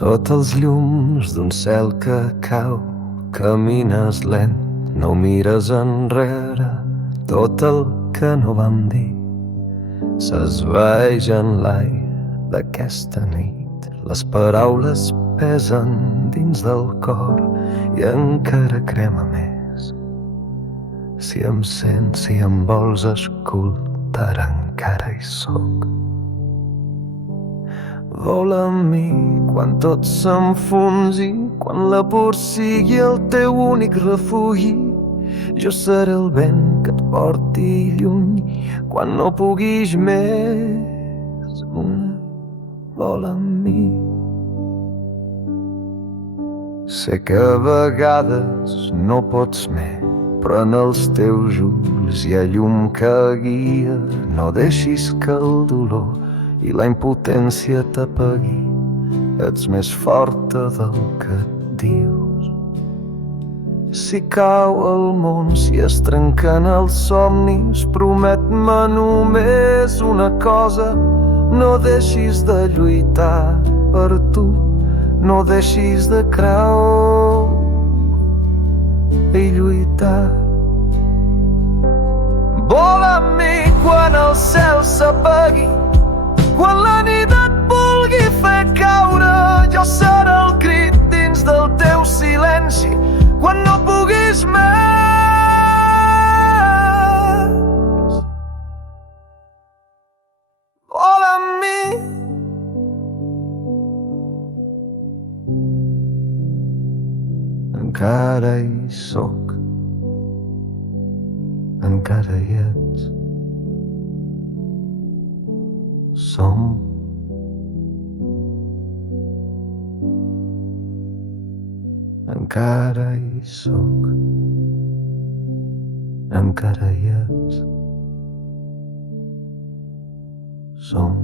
Sota els llums d'un cel que cau, camines lent, no mires enrere. Tot el que no vam dir s'esvaeix en l'aire d'aquesta nit. Les paraules pesen dins del cor i encara crema més. Si em sents, si em vols escoltar, encara hi soc. Vola amb mi quan tot s'enfonsi, quan la por sigui el teu únic refugi. Jo seré el vent que et porti lluny quan no puguis més. Vola amb mi. Sé que a vegades no pots més, però en els teus ulls hi ha llum que guia. No deixis que el dolor i la impotència t'apagui. Ets més forta del que et dius. Si cau el món, si es trenquen els somnis, promet-me només una cosa: no deixis de lluitar per tu, no deixis de creure i lluitar. Vola amb mi quan el cel s'apagui, quan la nit et vulgui fer caure. Jo seré el crit dins del teu silenci quan no puguis més. Vola amb mi. Encara hi soc, encara hi ets. Som. Encara hi soc, encara hi ets. Som.